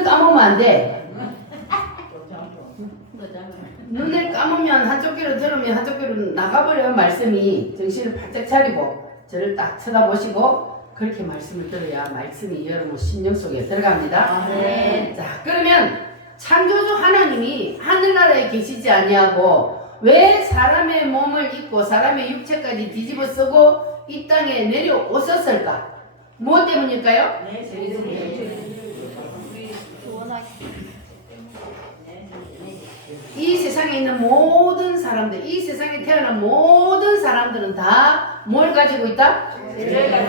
눈을 감으면 안 돼. 눈을 감으면 한쪽 귀로 들으면 한쪽 귀로 나가버려요. 말씀이. 정신을 바짝 차리고 저를 딱 쳐다보시고 그렇게 말씀을 들어야 말씀이 여러분 심령 속에 들어갑니다. 네. 자, 그러면 창조주 하나님이 하늘나라에 계시지 아니하고 왜 사람의 몸을 입고 사람의 육체까지 뒤집어 쓰고 이 땅에 내려오셨을까? 무엇 때문일까요? 이 세상에 있는 모든 사람들, 이 세상에 태어난 모든 사람들은 다 뭘 가지고 있다?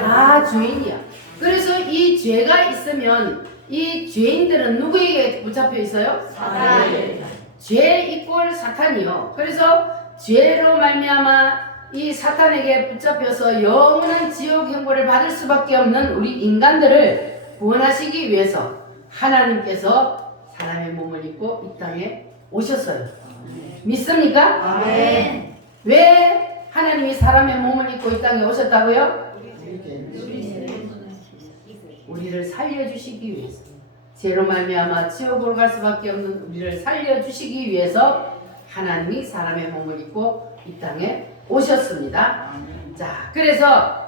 다 죄인이야. 그래서 이 죄가 있으면 이 죄인들은 누구에게 붙잡혀 있어요? 죄 이꼴 사탄이요. 그래서 죄로 말미암아 이 사탄에게 붙잡혀서 영원한 지옥 형벌을 받을 수밖에 없는 우리 인간들을 구원하시기 위해서 하나님께서 사람의 몸을 입고 이 땅에 오셨어요. 믿습니까? 아멘. 왜 하나님이 사람의 몸을 입고 이 땅에 오셨다고요? 우리를 살려주시기 위해서. 죄로 말미암아 지옥으로 갈 수밖에 없는 우리를 살려주시기 위해서 하나님이 사람의 몸을 입고 이 땅에 오셨습니다. 자, 그래서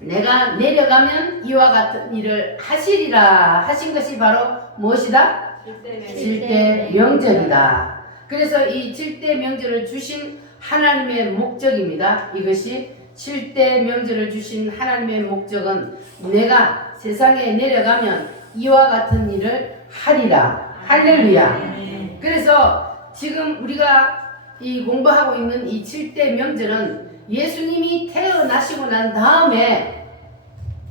내가 내려가면 이와 같은 일을 하시리라 하신 것이 바로 무엇이다? 칠대 명절이다. 그래서 이 칠대 명절을 주신 하나님의 목적입니다. 이것이 칠대 명절을 주신 하나님의 목적은 내가 세상에 내려가면 이와 같은 일을 하리라. 할렐루야. 그래서 지금 우리가 이 공부하고 있는 이 칠대 명절은 예수님이 태어나시고 난 다음에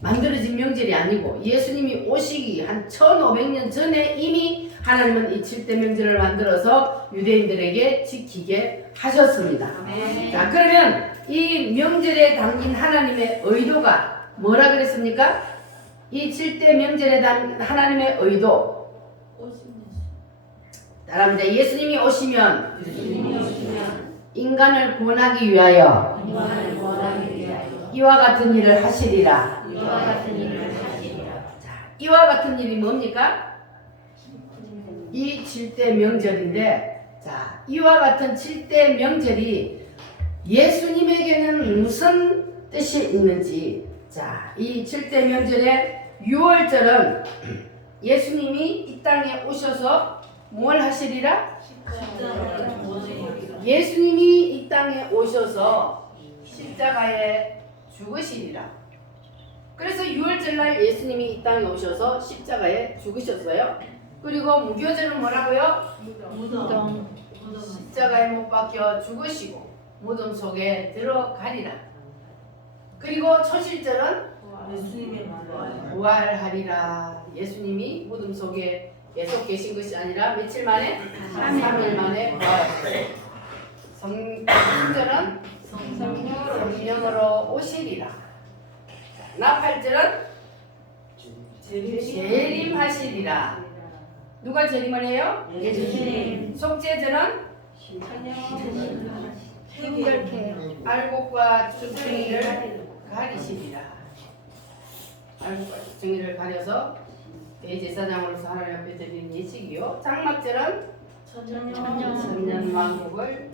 만들어진 명절이 아니고 예수님이 오시기 한 1500년 전에 이미 하나님은 이 7대 명절을 만들어서 유대인들에게 지키게 하셨습니다. 자, 그러면 이 명절에 담긴 하나님의 의도가 뭐라 그랬습니까? 이 7대 명절에 담긴 하나님의 의도. 따라합니다. 예수님이 오시면 인간을 구원하기 위하여 이와 같은 일을 하시리라. 자, 이와 같은 일이 뭡니까? 이 7대 명절인데, 자, 이와 같은 7대 명절이 예수님에게는 무슨 뜻이 있는지, 자, 이 7대 명절의 6월절은 예수님이 이 땅에 오셔서 뭘 하시리라? 예수님이 이 땅에 오셔서 십자가에 죽으시리라. 그래서 6월절날 예수님이 이 땅에 오셔서 십자가에 죽으셨어요. 그리고 무교절은 뭐라고요? 무덤. 십자가에 못 박혀 죽으시고 무덤 속에 들어가리라. 그리고 초실절은 부활하리라. 예수님이 무덤 속에 계속 계신 것이 아니라 며칠 만에? 3일 만에 부활하셨어요. 성신절은 성령으로 오시리라. 나팔절은 재림하시리라. 누가 재림을 해요? 예수님. 속죄절은 알곡과 주둥이를 가리시리라. 알곡과 주둥이를 가려서 대제사장으로서 하나님 앞에 드리는 예식이요. 장막절은 천년왕국을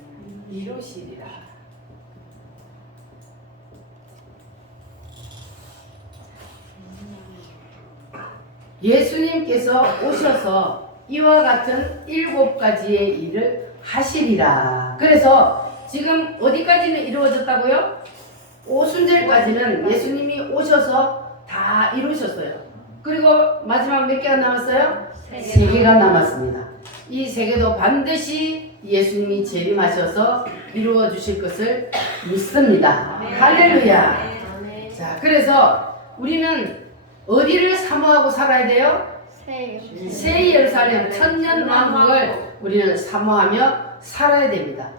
이루시리라. 예수님께서 오셔서 이와 같은 7가지의 일을 하시리라. 그래서 지금 어디까지는 이루어졌다고요? 오순절까지는 예수님이 오셔서 다 이루셨어요. 그리고 마지막 몇 개가 남았어요? 3개가 남았습니다. 이 3개도 반드시 예수님이 재림하셔서 이루어 주실 것을 믿습니다. 할렐루야. 자, 그래서 우리는 어디를 사모하고 살아야 돼요? 새 예루살렘 천년왕국을 우리는 사모하며 살아야 됩니다.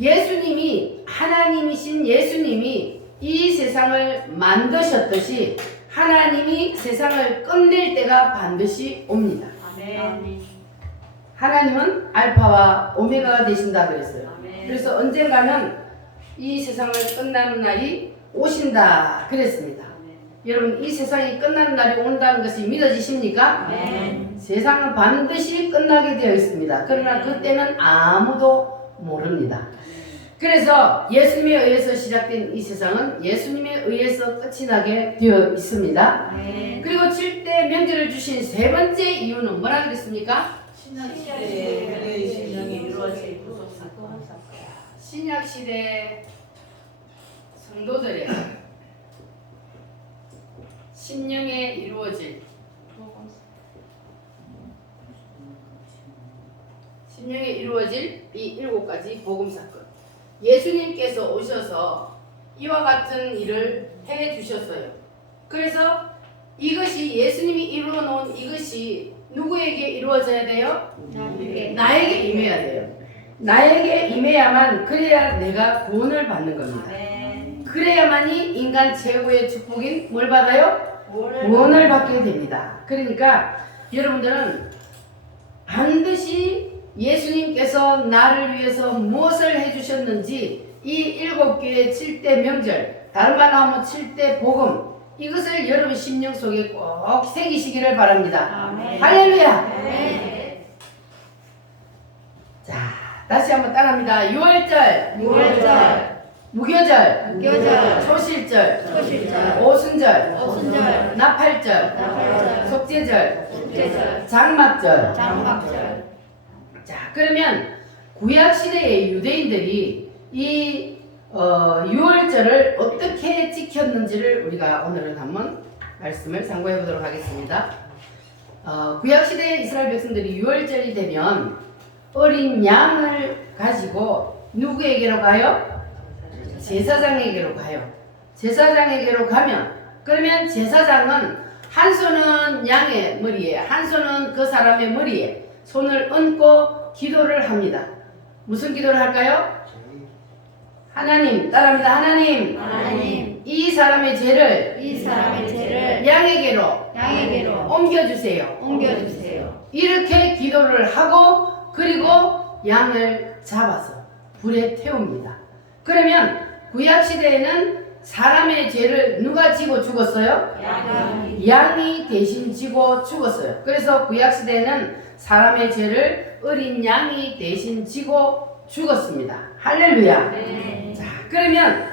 예수님이, 하나님이신 예수님이 이 세상을 만드셨듯이 하나님이 세상을 끝낼 때가 반드시 옵니다. 하나님은 알파와 오메가가 되신다 그랬어요. 그래서 언젠가는 이 세상을 끝나는 날이 오신다 그랬습니다. 여러분, 이 세상이 끝나는 날이 온다는 것이 믿어지십니까? 세상은 반드시 끝나게 되어 있습니다. 그러나 그때는 아무도 모릅니다. 그래서 예수님에 의해서 시작된 이 세상은 예수님에 의해서 끝이 나게 되어 있습니다. 아멘. 그리고 7대 명절을 주신 세 번째 이유는 뭐라 그랬습니까? 신약시대의 신령이 이루어질 구속사건. 신약시대 성도들의 심령에 이루어질 이 7가지 복음사건. 예수님께서 오셔서 이와 같은 일을 해 주셨어요. 그래서 이것이 예수님이 이루어 놓은 이것이 누구에게 이루어져야 돼요? 나에게 임해야 돼요. 나에게 임해야만 그래야 내가 구원을 받는 겁니다. 아멘. 그래야만이 인간 최고의 축복인 뭘 받아요? 구원을 받게 됩니다. 그러니까 여러분들은 반드시 예수님께서 나를 위해서 무엇을 해주셨는지 이 7개의 7대 명절, 다른 말로 하면 7대 복음, 이것을 여러분 심령 속에 꼭 새기시기를 바랍니다. 아멘. 할렐루야! 아멘. 자, 다시 한번 따라합니다. 6월절, 무교절, 무교절, 초실절, 초실절, 오순절, 오순절, 나팔절, 나팔절, 속죄절, 속죄절, 장막절. 장막절. 자, 그러면 구약 시대의 유대인들이 이 6월절을 어떻게 지켰는지를 우리가 오늘은 한번 말씀을 상고해 보도록 하겠습니다. 구약 시대의 이스라엘 백성들이 6월절이 되면 어린 양을 가지고 누구에게로 가요? 제사장에게로 가요. 제사장에게로 가면 그러면 제사장은 한 손은 양의 머리에 한 손은 그 사람의 머리에 손을 얹고 기도를 합니다. 무슨 기도를 할까요? 하나님, 따라합니다. 하나님, 이 사람의 죄를 이 사람의 죄를 양에게로 옮겨주세요. 옮겨주세요. 이렇게 기도를 하고 그리고 양을 잡아서 불에 태웁니다. 그러면 구약시대에는 사람의 죄를 누가 지고 죽었어요? 양이 대신 지고 죽었어요. 그래서 구약시대에는 사람의 죄를 어린 양이 대신 지고 죽었습니다. 할렐루야. 네. 자, 그러면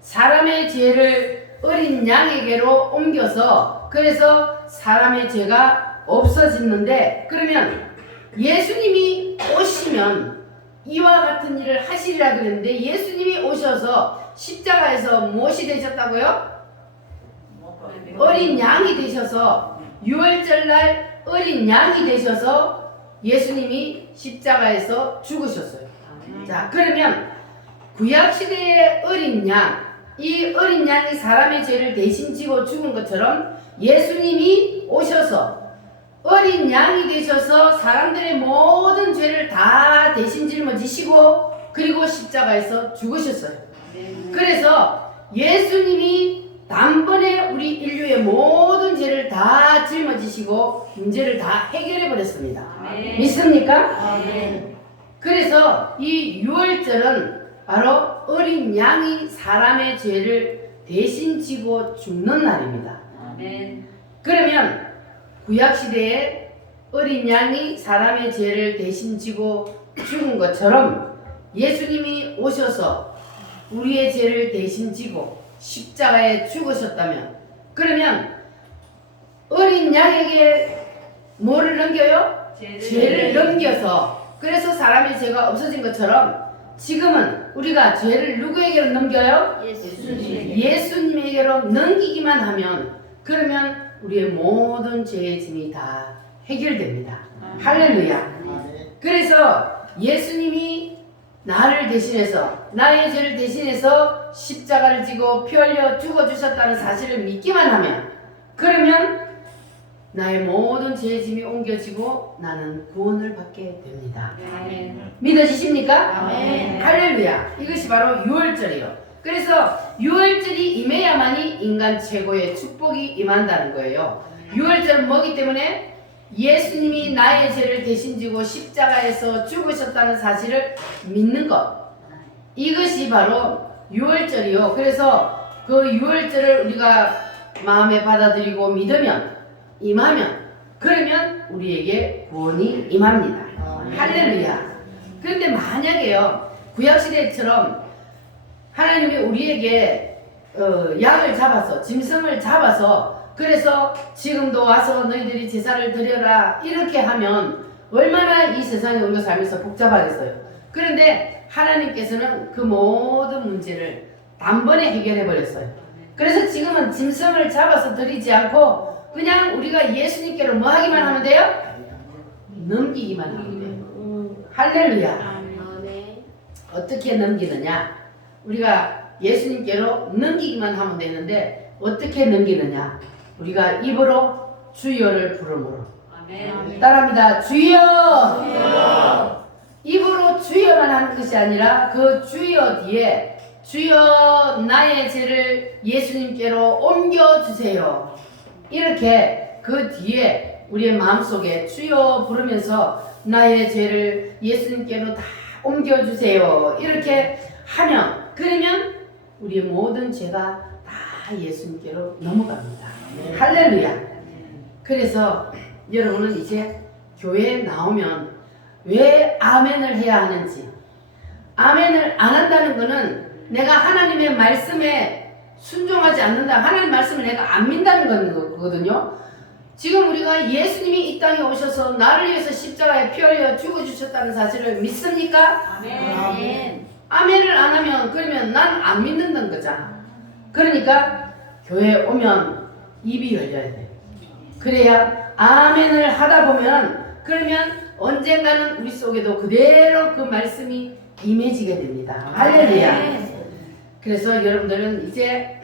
사람의 죄를 어린 양에게로 옮겨서 그래서 사람의 죄가 없어지는데 그러면 예수님이 오시면 이와 같은 일을 하시리라 그랬는데 예수님이 오셔서 십자가에서 무엇이 되셨다고요? 어린 양이 되셔서 6월절날 어린 양이 되셔서 예수님이 십자가에서 죽으셨어요. 자, 그러면 구약시대의 어린 양, 이 어린 양이 사람의 죄를 대신 지고 죽은 것처럼 예수님이 오셔서 어린 양이 되셔서 사람들의 모든 죄를 다 대신 짊어지시고 그리고 십자가에서 죽으셨어요. 그래서 예수님이 단번에 우리 인류의 모든 죄를 다 짊어지시고 문제를 다 해결해 버렸습니다. 믿습니까? 그래서 이 6월절은 바로 어린 양이 사람의 죄를 대신 지고 죽는 날입니다. 그러면 구약시대에 어린 양이 사람의 죄를 대신 지고 죽은 것처럼 예수님이 오셔서 우리의 죄를 대신 지고 십자가에 죽으셨다면 그러면 어린 양에게 뭐를 넘겨요? 죄를 넘겨서 그래서 사람의 죄가 없어진 것처럼 지금은 우리가 죄를 누구에게로 넘겨요? 예수님에게로 넘기기만 하면 그러면 우리의 모든 죄의 짐이 다 해결됩니다. 할렐루야. 그래서 예수님이 나를 대신해서 나의 죄를 대신해서 십자가를 지고 피 흘려 죽어주셨다는 사실을 믿기만 하면 그러면 나의 모든 죄의 짐이 옮겨지고 나는 구원을 받게 됩니다. 믿어지십니까? 아멘. 할렐루야. 이것이 바로 6월절이요. 그래서 6월절이 임해야만이 인간 최고의 축복이 임한다는 거예요. 6월절은 뭐기 때문에 예수님이 나의 죄를 대신 지고 십자가에서 죽으셨다는 사실을 믿는 것. 이것이 바로 6월절이요. 그래서 그 6월절을 우리가 마음에 받아들이고 믿으면 임하면 그러면 우리에게 구원이 임합니다. 할렐루야. 그런데 만약에요, 구약시대처럼 하나님이 우리에게 약을 잡아서, 짐승을 잡아서, 그래서 지금도 와서 너희들이 제사를 드려라 이렇게 하면 얼마나 이 세상에 우리가 살면서 복잡하겠어요. 그런데 하나님께서는 그 모든 문제를 단번에 해결해 버렸어요. 그래서 지금은 짐승을 잡아서 드리지 않고 그냥 우리가 예수님께로 뭐 하기만 하면 돼요? 넘기기만 하면 돼요. 할렐루야. 어떻게 넘기느냐? 우리가 예수님께로 넘기기만 하면 되는데 어떻게 넘기느냐? 우리가 입으로 주여를 부르므로. 따라합니다. 주여! 주여! 입으로 주여만 하는 것이 아니라 그 주여 뒤에 주여 나의 죄를 예수님께로 옮겨주세요. 이렇게 그 뒤에 우리의 마음속에 주여 부르면서 나의 죄를 예수님께로 다 옮겨주세요. 이렇게 하면, 그러면 우리의 모든 죄가 다 예수님께로 넘어갑니다. 할렐루야. 그래서 여러분은 이제 교회에 나오면 왜 아멘을 해야 하는지, 아멘을 안 한다는 것은 내가 하나님의 말씀에 순종하지 않는다, 하나님 말씀을 내가 안 믿는다는 거거든요. 지금 우리가 예수님이 이 땅에 오셔서 나를 위해서 십자가에 피 흘려 죽어주셨다는 사실을 믿습니까? 아멘. 아멘을 안 하면 그러면 난 안 믿는다는 거잖아. 그러니까 교회에 오면 입이 열려야 돼. 그래야 아멘을 하다 보면, 그러면 언젠가는 우리 속에도 그대로 그 말씀이 임해지게 됩니다. 할렐루야. 그래서 여러분들은 이제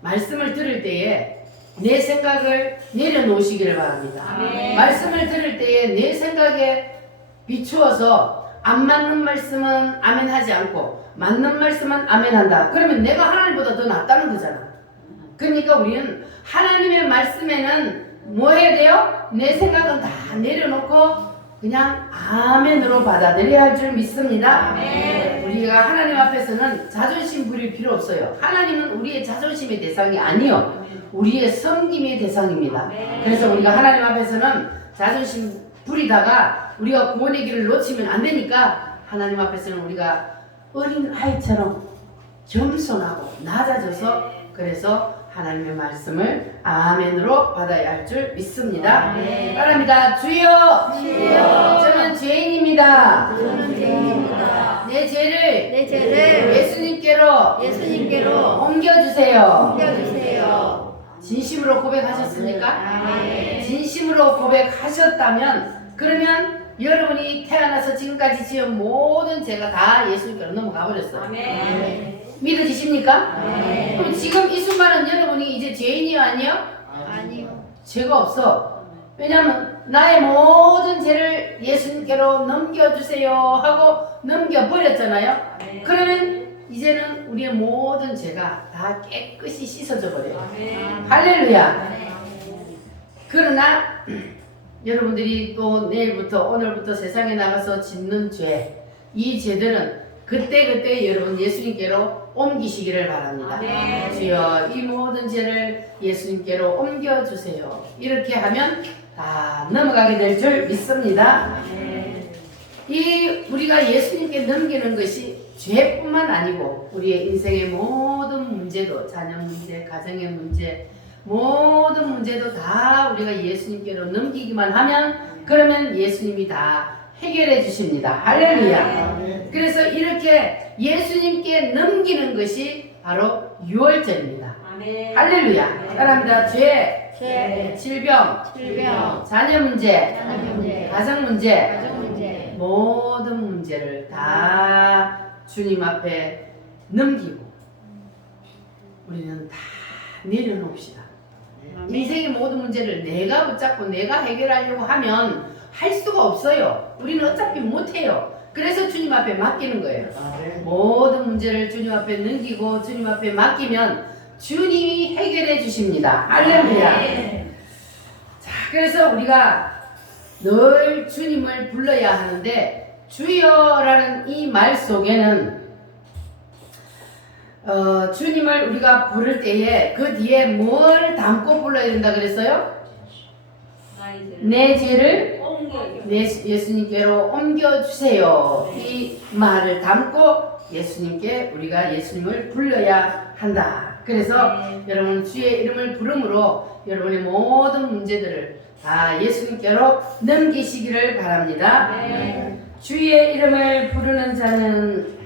말씀을 들을 때에 내 생각을 내려놓으시기를 바랍니다. 말씀을 들을 때에 내 생각에 비추어서 안 맞는 말씀은 아멘하지 않고 맞는 말씀은 아멘한다. 그러면 내가 하나님보다 더 낫다는 거잖아. 그러니까 우리는 하나님의 말씀에는 뭐 해야 돼요? 내 생각은 다 내려놓고 그냥 아멘으로 받아들여야 할 줄 믿습니다. 우리가 하나님 앞에서는 자존심 부릴 필요 없어요. 하나님은 우리의 자존심의 대상이 아니요, 우리의 섬김의 대상입니다. 그래서 우리가 하나님 앞에서는 자존심 부리다가 우리가 구원의 길을 놓치면 안 되니까 하나님 앞에서는 우리가 어린 아이처럼 겸손하고 낮아져서, 그래서 하나님의 말씀을 아멘으로 받아야 할 줄 믿습니다. 따라합니다. 주여! 저는 죄인입니다. 내 죄를 예수님께로 옮겨주세요. 진심으로 고백하셨습니까? 진심으로 고백하셨다면, 그러면 여러분이 태어나서 지금까지 지은 모든 죄가 다 예수님께로 넘어가 버렸어요. 믿어지십니까? 그럼 지금 이 순간은 여러분이 이제 죄인이요, 아니요? 아니요. 죄가 없어. 왜냐하면 나의 모든 죄를 예수님께로 넘겨주세요 하고 넘겨버렸잖아요. 그러면 이제는 우리의 모든 죄가 다 깨끗이 씻어져 버려요. 할렐루야. 그러나 여러분들이 또 내일부터 오늘부터 세상에 나가서 짓는 죄, 이 죄들은 그때 여러분 예수님께로 옮기시기를 바랍니다. 주여 이 모든 죄를 예수님께로 옮겨주세요. 이렇게 하면 다 넘어가게 될 줄 믿습니다. 이 우리가 예수님께 넘기는 것이 죄뿐만 아니고 우리의 인생의 모든 문제도, 자녀 문제, 가정의 문제, 모든 문제도 다 우리가 예수님께로 넘기기만 하면, 그러면 예수님이 다 해결해 주십니다. 할렐루야. 그래서 이렇게 예수님께 넘기는 것이 바로 유월절입니다. 할렐루야. 따라합니다. 죄, 질병, 자녀 문제, 가정 문제, 모든 문제를 다 주님 앞에 넘기고 우리는 다 내려놓읍시다. 인생의 모든 문제를 내가 붙잡고 내가 해결하려고 하면 할 수가 없어요. 우리는 어차피 못해요. 그래서 주님 앞에 맡기는 거예요. 모든 문제를 주님 앞에 넘기고 주님 앞에 맡기면 주님이 해결해 주십니다. 할렐루야. 자, 그래서 우리가 늘 주님을 불러야 하는데, 주여라는 이 말 속에는 주님을 우리가 부를 때에 그 뒤에 뭘 담고 불러야 된다 그랬어요? 내 죄를 옮겨 예수님께로 옮겨주세요. 이 말을 담고 예수님께 우리가 예수님을 불러야 한다. 그래서 여러분 주의 이름을 부름으로 여러분의 모든 문제들을 다 예수님께로 넘기시기를 바랍니다. 주의 이름을 부르는 자는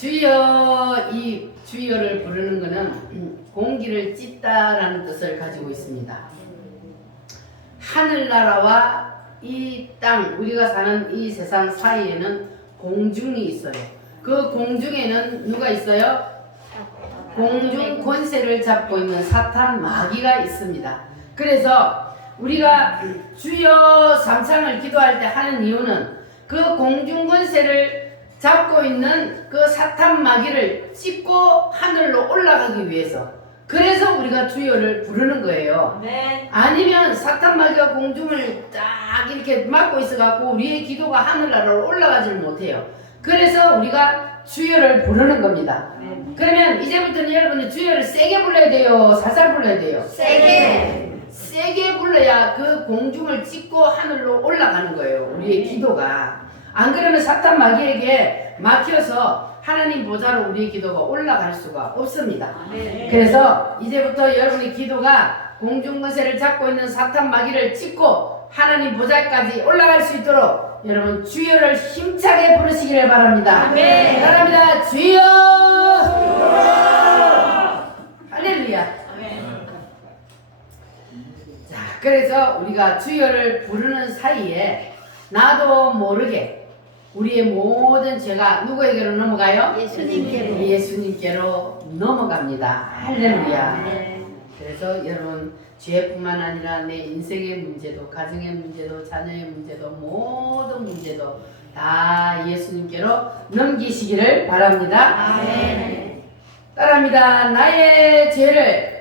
주여, 이 주여를 부르는 것은 공기를 찢다라는 뜻을 가지고 있습니다. 하늘나라와 이 땅, 우리가 사는 이 세상 사이에는 공중이 있어요. 그 공중에는 누가 있어요? 공중 권세를 잡고 있는 사탄 마귀가 있습니다. 그래서 우리가 주여 삼창을 기도할 때 하는 이유는 그 공중 권세를 잡고 있는 그 사탄 마귀를 찢고 하늘로 올라가기 위해서, 그래서 우리가 주여를 부르는 거예요. 네. 아니면 사탄 마귀가 공중을 딱 이렇게 막고 있어갖고 우리의 기도가 하늘나라로 올라가지를 못해요. 그래서 우리가 주여를 부르는 겁니다. 네. 그러면 이제부터는 여러분이 주여를 세게 불러야 돼요? 살살 불러야 돼요? 세게 불러야 그 공중을 찢고 하늘로 올라가는 거예요. 우리의 기도가. 안 그러면 사탄 마귀에게 막혀서 하나님 보좌로 우리의 기도가 올라갈 수가 없습니다. 네. 그래서 이제부터 여러분의 기도가 공중권세를 잡고 있는 사탄 마귀를 찍고 하나님 보좌까지 올라갈 수 있도록 여러분 주여를 힘차게 부르시기를 바랍니다. 아멘. 바랍니다. 주여! 할렐루야. 자, 그래서 우리가 주여를 부르는 사이에 나도 모르게 우리의 모든 죄가 누구에게로 넘어가요? 예수님께로. 예수님께로 넘어갑니다. 할렐루야. 네. 그래서 여러분 죄뿐만 아니라 내 인생의 문제도 가정의 문제도 자녀의 문제도 모든 문제도 다 예수님께로 넘기시기를 바랍니다. 아멘. 따라합니다. 나의 죄를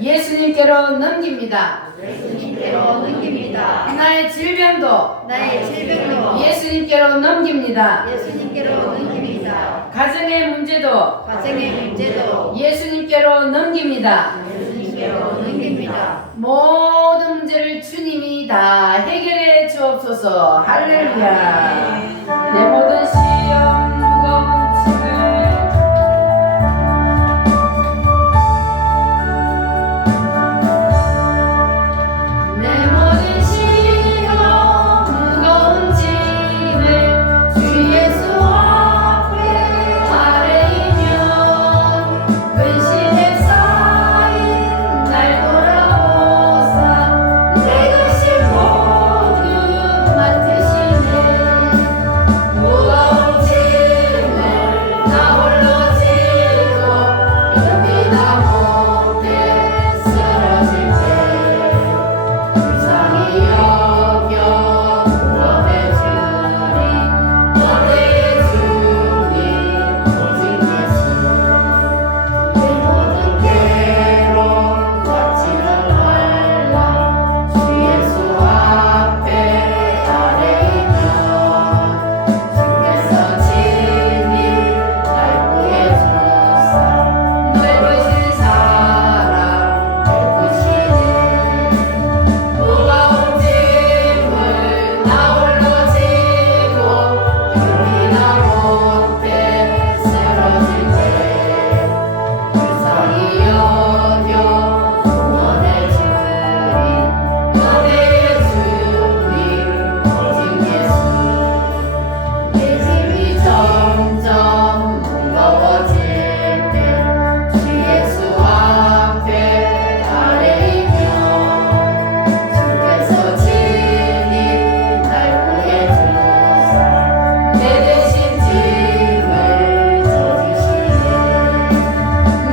예수님께로 넘깁니다. 예수님께로 넘깁니다. 나의 질병도 나의 질병도 예수님께로 넘깁니다. 예수님께로 넘깁니다. 가정의 문제도 가정의 문제도 예수님께로 넘깁니다. 예수님께로 넘깁니다. 모든 문제를 주님이 다 해결해 주옵소서. 할렐루야. 내 모든 시험 무거운 짐을 내 모든 시험 무거운 짐을 주 예수 앞에 아뢰이면 근심에 쌓인 날 돌아오사 내 근심 모두 맡으시네. 무거운 짐을 나 홀로 지고 견디다 못해 쓰러질 때 불쌍히 여겨 구원해 주리 너의 주님 오직 예수 내 모든 괴로움 잡지는 말라 주 예수 앞에 아뢰이면 주께서 친히 날 구해주사 넓으신 사랑 베푸시네. 무거운 짐을 나 홀로 지고 견디다 못해 쓰러질 때 불쌍히 여겨 구원해 주리 너의 주님 오직 예수 내 짐이 점점 무거워질 때 주 예수 앞에 아뢰이면 주께서 친히 날 구해주사 내 대신 짐을 져주시네.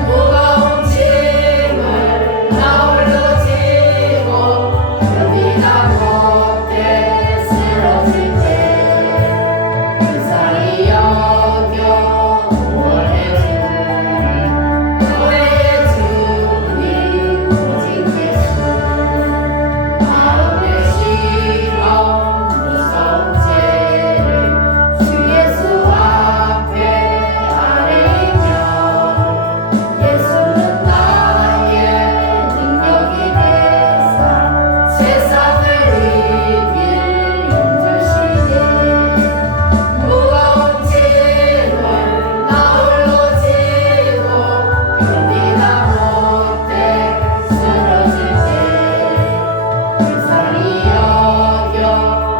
무거운 짐을 나 홀로 지고 견디다 못해 쓰러질 때 불쌍히 여겨 구원해 주리 너의 주님 오직 예수 마음 내시며 무서운 죄를 주 예수 앞에 아뢰이면 예수는 나의 능력이 되사 세상을 이길 힘주시네. 무거운 짐을 나 홀로 지고 견디다 못해 쓰러질 때 불쌍히 여겨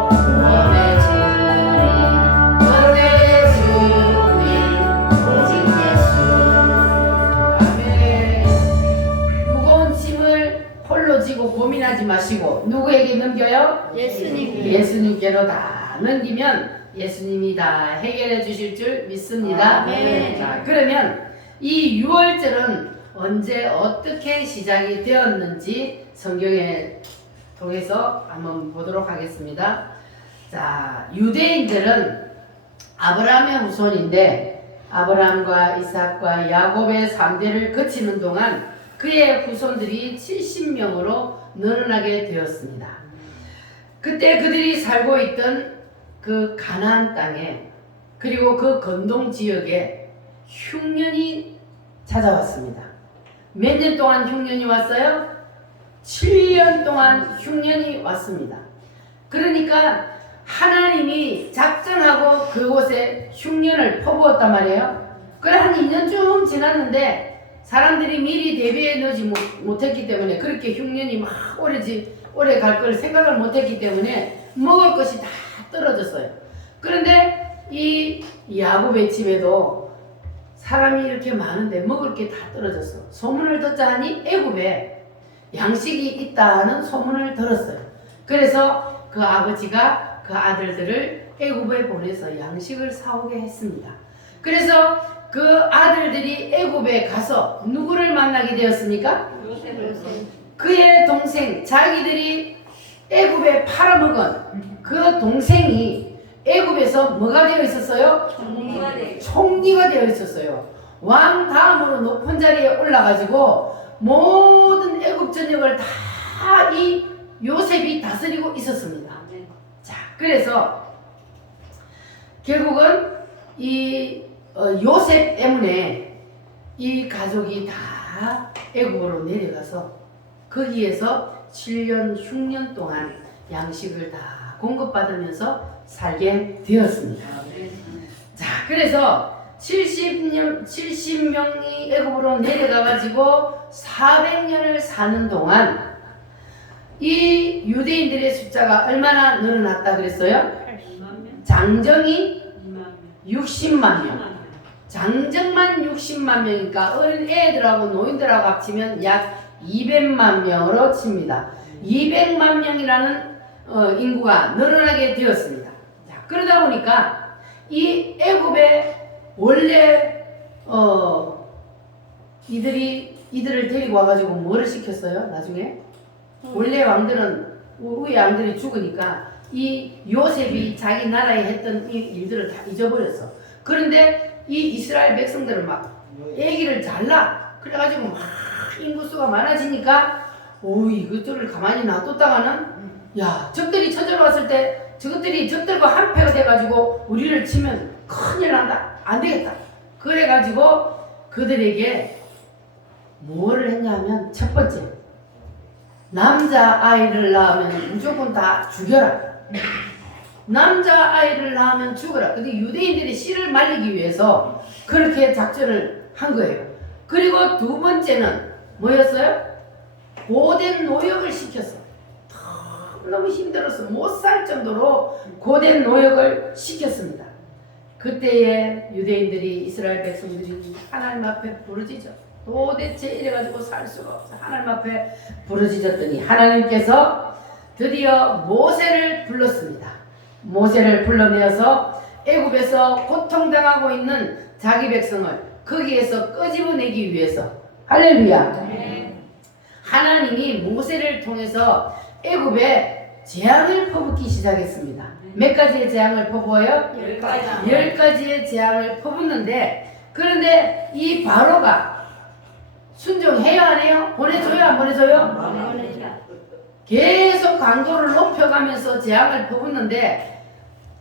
구원해 주리 너의 주님 오직 예수. 아멘. 무거운 짐을 홀로 지고 고민하지 마시고 누구에게 넘겨요? 예수님께로 다 넘기면 예수님이 다 해결해 주실 줄 믿습니다. 아멘. 자, 그러면 이 6월절은 언제 어떻게 시작이 되었는지 성경에 통해서 한번 보도록 하겠습니다. 자, 유대인들은 아브라함의 후손인데 아브라함과 이삭과 야곱의 3대를 거치는 동안 그의 후손들이 70명으로 늘어나게 되었습니다. 그때 그들이 살고 있던 그 가나안 땅에 그리고 그 건동 지역에 흉년이 찾아왔습니다. 몇 년 동안 흉년이 왔어요? 7년 동안 흉년이 왔습니다. 그러니까 하나님이 작정하고 그곳에 흉년을 퍼부었단 말이에요. 그래 한 2년쯤 지났는데 사람들이 미리 대비해 놓지 못했기 때문에 그렇게 흉년이 막 오래 갈 걸 생각을 못했기 때문에 먹을 것이 다 떨어졌어요. 그런데 이 야곱의 집에도 사람이 이렇게 많은데 먹을 게 다 떨어졌어. 소문을 듣자 하니 애굽에 양식이 있다는 소문을 들었어요. 그래서 그 아버지가 그 아들들을 애굽에 보내서 양식을 사오게 했습니다. 그래서 그 아들들이 애굽에 가서 누구를 만나게 되었습니까? 그의 동생, 자기들이 애굽에 팔아먹은 그 동생이 애굽에서 뭐가 되어 있었어요? 총리가 되어 있었어요. 왕 다음으로 높은 자리에 올라가지고 모든 애굽 전역을 다 이 요셉이 다스리고 있었습니다. 자, 그래서 결국은 이 요셉 때문에 이 가족이 다 애굽으로 내려가서 거기에서 7년, 6년 동안 양식을 다 공급받으면서 살게 되었습니다. 자, 그래서 70명이 애굽으로 내려가가지고 400년을 사는 동안 이 유대인들의 숫자가 얼마나 늘어났다 그랬어요? 장정이 60만 명. 장정만 60만 명이니까 어린 애들하고 노인들하고 합치면 약 200만 명으로 칩니다. 200만 명이라는 인구가 늘어나게 되었습니다. 자, 그러다 보니까 이 애굽에 원래 이들을 데리고 와가지고 뭐를 시켰어요? 나중에 원래 왕들은 우리 왕들이 죽으니까 이 요셉이 자기 나라에 했던 이 일들을 다 잊어버렸어. 그런데 이 이스라엘 백성들은 막 애기를 잘라. 그래가지고 막 인구수가 많아지니까 이것들을 가만히 놔뒀다가는 야 적들이 쳐들어왔을 때 적들과 한패가 돼가지고 우리를 치면 큰일 난다. 안 되겠다. 그래가지고 그들에게 뭐를 했냐면 첫 번째 남자아이를 낳으면 무조건 다 죽여라. 남자아이를 낳으면 죽어라. 근데 유대인들이 씨를 말리기 위해서 그렇게 작전을 한 거예요. 그리고 두 번째는 뭐였어요? 고된 노역을 시켰어. 너무 힘들어서 못 살 정도로 고된 노역을 시켰습니다. 그때에 유대인들이 이스라엘 백성들이 하나님 앞에 부르짖어. 도대체 이래가지고 살 수가 없어. 하나님 앞에 부르짖었더니 하나님께서 드디어 모세를 불렀습니다. 모세를 불러내어서 애굽에서 고통당하고 있는 자기 백성을 거기에서 끄집어내기 위해서 할렐루야. 하나님이 모세를 통해서 애굽에 재앙을 퍼붓기 시작했습니다. 몇 가지의 재앙을 퍼부어요? 10가지의 재앙을 퍼붓는데 그런데 이 바로가 순종해요 안 해요? 보내줘요 안 보내줘요? 계속 강도를 높여가면서 재앙을 퍼붓는데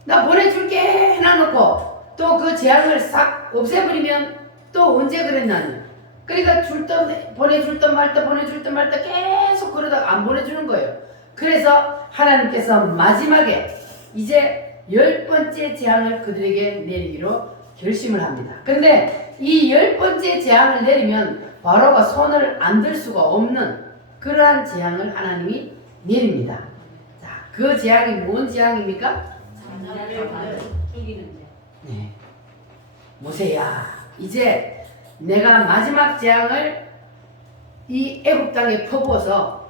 나 보내줄게 해놔놓고 또 그 재앙을 싹 없애버리면 또 언제 그랬나니? 그러니까 보내줄 듯 말 듯 계속 그러다가 안 보내주는 거예요. 그래서 하나님께서 마지막에 이제 10번째 재앙을 그들에게 내리기로 결심을 합니다. 그런데 이 10번째 재앙을 내리면 바로가 손을 안 들 수가 없는 그러한 재앙을 하나님이 내립니다. 자, 그 재앙이 뭔 재앙입니까? 네. 모세야, 이제 내가 마지막 재앙을 이 애굽 땅에 퍼부어서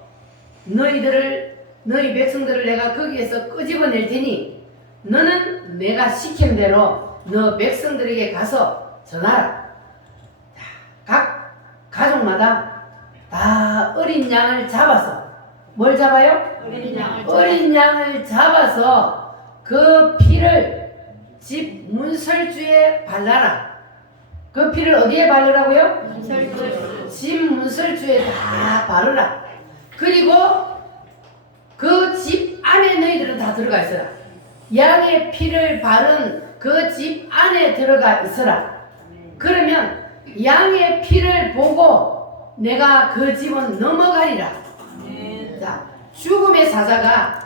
너희 백성들을 내가 거기에서 끄집어낼 테니 너는 내가 시킨 대로 너 백성들에게 가서 전하라. 각 가족마다 다 어린 양을 잡아서 뭘 잡아요? 어린 양을 잡아서 그 피를 집 문설주에 발라라. 그 피를 어디에 바르라고요? 집 문설주에 다 바르라. 그리고 그 집 안에 너희들은 다 들어가 있어라. 양의 피를 바른 그 집 안에 들어가 있어라. 그러면 양의 피를 보고 내가 그 집은 넘어가리라. 자, 죽음의 사자가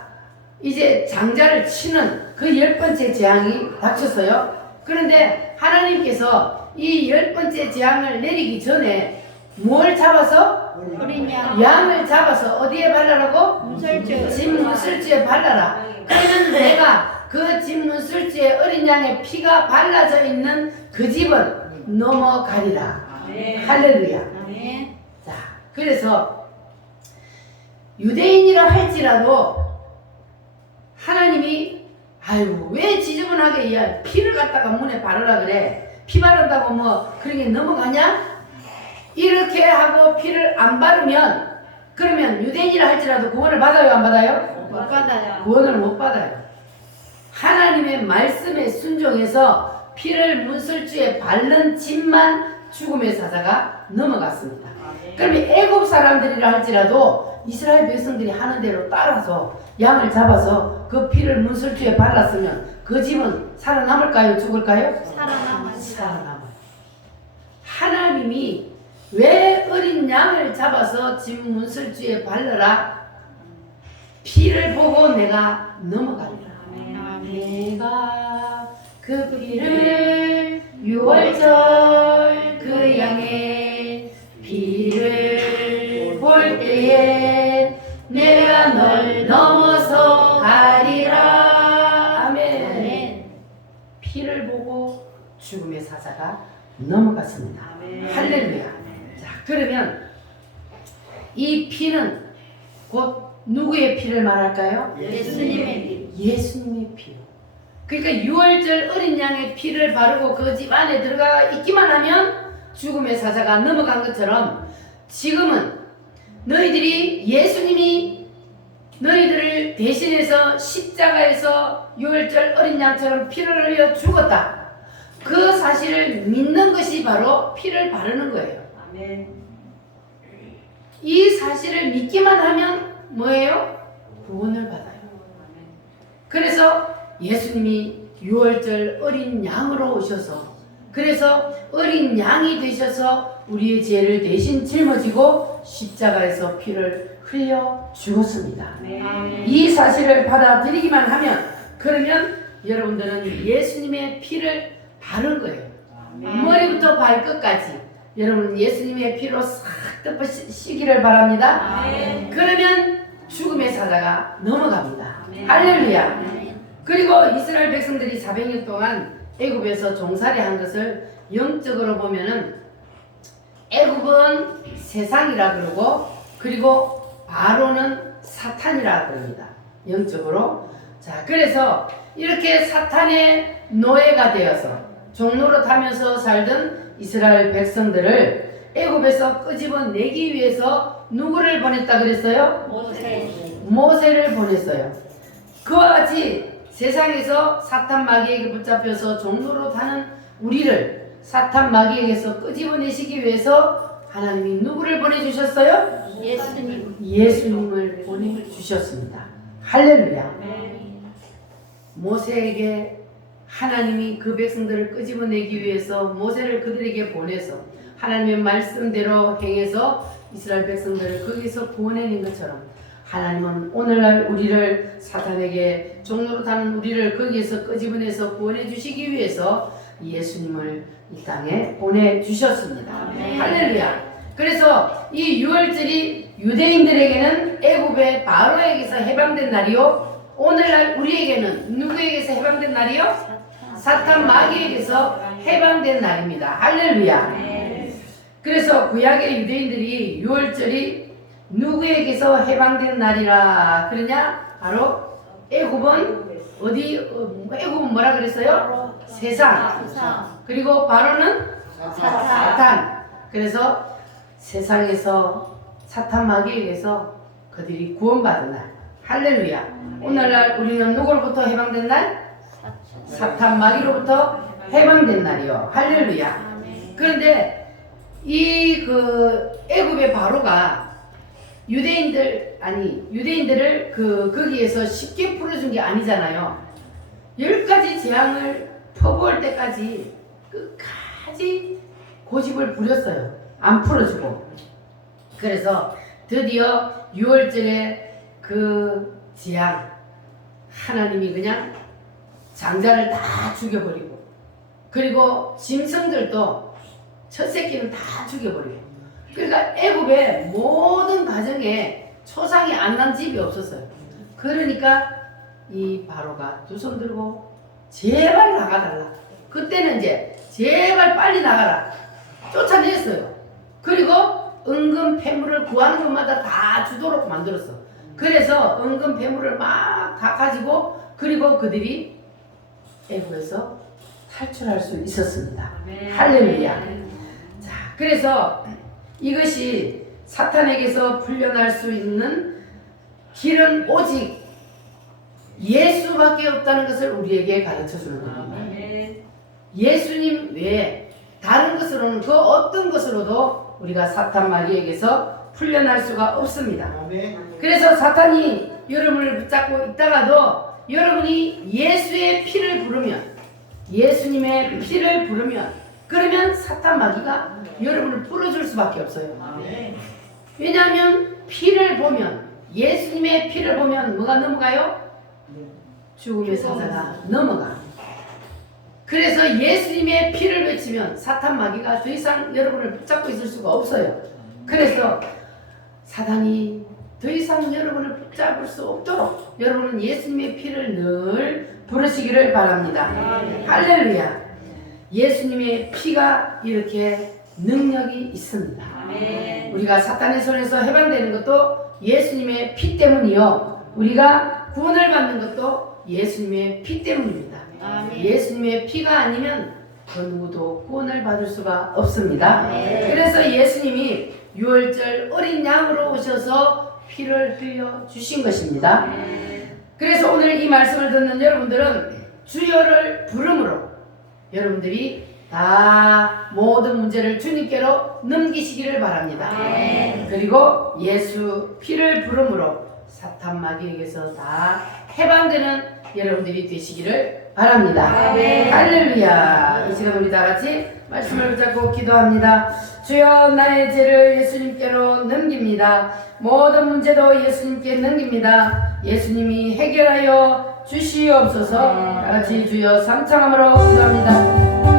이제 장자를 치는 그 10번째 재앙이 닥쳤어요. 그런데 하나님께서 이 10번째 재앙을 내리기 전에 뭘 잡아서? 어린 양 양을 잡아서 어디에 발라라고? 문설주 집 문술주에 발라라. 그러면 내가 그 집 문술주에 어린 양의 피가 발라져 있는 그 집은 넘어가리라. 할렐루야. 아멘. 자, 그래서 유대인이라 할지라도 하나님이 아유 왜 지저분하게 피를 갖다가 문에 바르라 그래? 피 바른다고 뭐 그런 게 넘어가냐? 이렇게 하고 피를 안 바르면 그러면 유대인이라 할지라도 구원을 받아요 안 받아요? 못 받아요. 구원을 못 받아요. 하나님의 말씀에 순종해서 피를 문설주에 바른 집만 죽음의 사자가 넘어갔습니다. 그러면 애굽 사람들이라 할지라도 이스라엘 백성들이 하는 대로 따라서 양을 잡아서 그 피를 문설주에 발랐으면 그 집은 살아남을까요? 죽을까요? 살아남아요. 살아남아요. 하나님이 왜 어린 양을 잡아서 집 문설주에 발라라? 피를 보고 내가 넘어가리라. 내가 그 피를 6월절 그 양의 피를 볼 때에 내가 널 넘어서 가리라. 아멘. 아멘. 피를 보고 죽음의 사자가 넘어갔습니다. 할렐루야. 자, 그러면 이 피는 곧 누구의 피를 말할까요? 예수님의 피. 예수님의 피요. 그러니까 6월절 어린 양의 피를 바르고 그 집 안에 들어가 있기만 하면 죽음의 사자가 넘어간 것처럼 지금은 너희들이 예수님이 너희들을 대신해서 십자가에서 6월절 어린 양처럼 피를 흘려 죽었다. 그 사실을 믿는 것이 바로 피를 바르는 거예요. 이 사실을 믿기만 하면 뭐예요? 구원을 받아요. 그래서 예수님이 6월절 어린 양으로 오셔서 그래서 어린 양이 되셔서 우리의 죄를 대신 짊어지고 십자가에서 피를 흘려 죽었습니다. 이 사실을 받아들이기만 하면 그러면 여러분들은 예수님의 피를 바른 거예요. 머리부터 발끝까지 여러분 예수님의 피로 싹 덮으시기를 바랍니다. 그러면 죽음의 사자가 넘어갑니다. 할렐루야. 그리고 이스라엘 백성들이 400년 동안 애굽에서 종살이 한 것을 영적으로 보면은 애굽은 세상이라 그러고 그리고 바로는 사탄이라 그럽니다. 영적으로. 자, 그래서 이렇게 사탄의 노예가 되어서 종노릇하면서 살던 이스라엘 백성들을 애굽에서 끄집어내기 위해서 누구를 보냈다 그랬어요? 모세를 보냈어요. 그와 같이 세상에서 사탄 마귀에게 붙잡혀서 종노릇하는 우리를 사탄 마귀에게서 끄집어내시기 위해서 하나님이 누구를 보내주셨어요? 예수님. 예수님을 보내주셨습니다. 할렐루야. 모세에게 하나님이 그 백성들을 끄집어내기 위해서 모세를 그들에게 보내서 하나님의 말씀대로 행해서 이스라엘 백성들을 거기서 구원해낸 것처럼 하나님은 오늘날 우리를 사탄에게 종노릇하는 우리를 거기에서 끄집어내서 구원해 주시기 위해서 예수님을 이 땅에 보내주셨습니다. 할렐루야. 그래서 이 6월절이 유대인들에게는 애굽의 바로에게서 해방된 날이요 오늘날 우리에게는 누구에게서 해방된 날이요? 사탄 마귀에게서 해방된 날입니다. 할렐루야. 그래서 구약의 유대인들이 6월절이 누구에게서 해방된 날이라 그러냐? 바로 애굽은 어디? 애굽은 뭐라 그랬어요? 세상. 그리고 바로는 사탄. 그래서 세상에서 사탄 마귀에게서 그들이 구원받은 날. 할렐루야. 오늘날 우리는 누구로부터 해방된 날? 사탄 마귀로부터 해방된 날이요. 할렐루야. 그런데 이 애굽의 바로가 유대인들을 거기에서 쉽게 풀어준 게 아니잖아요. 10가지 재앙을 퍼부을 때까지 끝까지 고집을 부렸어요. 안 풀어주고. 그래서 드디어 6월절에 그 재앙, 하나님이 그냥 장자를 다 죽여버리고, 그리고 짐승들도 첫 새끼는 다 죽여버리고, 그러니까 애굽의 모든 가정에 초상이 안 난 집이 없었어요. 그러니까 이 바로가 두 손 들고 제발 나가달라. 그때는 이제 제발 빨리 나가라 쫓아냈어요. 그리고 은금 패물을 구하는 것마다 다 주도록 만들었어. 그래서 은금 패물을 막 다 가지고, 그리고 그들이 애굽에서 탈출할 수 있었습니다. 할렐루야. 자, 그래서 이것이 사탄에게서 풀려날 수 있는 길은 오직 예수밖에 없다는 것을 우리에게 가르쳐 주는 겁니다. 예수님 외에 다른 것으로는 그 어떤 것으로도 우리가 사탄 마귀에게서 풀려날 수가 없습니다. 그래서 사탄이 여러분을 붙잡고 있다가도 여러분이 예수의 피를 부르면, 예수님의 피를 부르면, 그러면 사탄 마귀가 여러분을 풀어줄 수밖에 없어요. 왜냐하면 피를 보면, 예수님의 피를 보면 뭐가 넘어가요? 죽음의 사자가 넘어가. 그래서 예수님의 피를 외치면 사탄 마귀가 더 이상 여러분을 붙잡고 있을 수가 없어요. 그래서 사탄이 더 이상 여러분을 붙잡을 수 없도록 여러분은 예수님의 피를 늘 부르시기를 바랍니다. 할렐루야. 예수님의 피가 이렇게 능력이 있습니다. 우리가 사탄의 손에서 해방되는 것도 예수님의 피 때문이요, 우리가 구원을 받는 것도 예수님의 피 때문입니다. 예수님의 피가 아니면 그 누구도 구원을 받을 수가 없습니다. 그래서 예수님이 유월절 어린 양으로 오셔서 피를 흘려 주신 것입니다. 그래서 오늘 이 말씀을 듣는 여러분들은 주여를 부름으로 여러분들이 다 모든 문제를 주님께로 넘기시기를 바랍니다. 그리고 예수 피를 부름으로 사탄 마귀에게서 다 해방되는 여러분들이 되시기를 바랍니다. 할렐루야. 이 시간 우리 다 같이 말씀을 붙잡고 기도합니다. 주여, 나의 죄를 예수님께로 넘깁니다. 모든 문제도 예수님께 넘깁니다. 예수님이 해결하여 주시옵소서. 다 같이 주여 삼창함으로 기도합니다.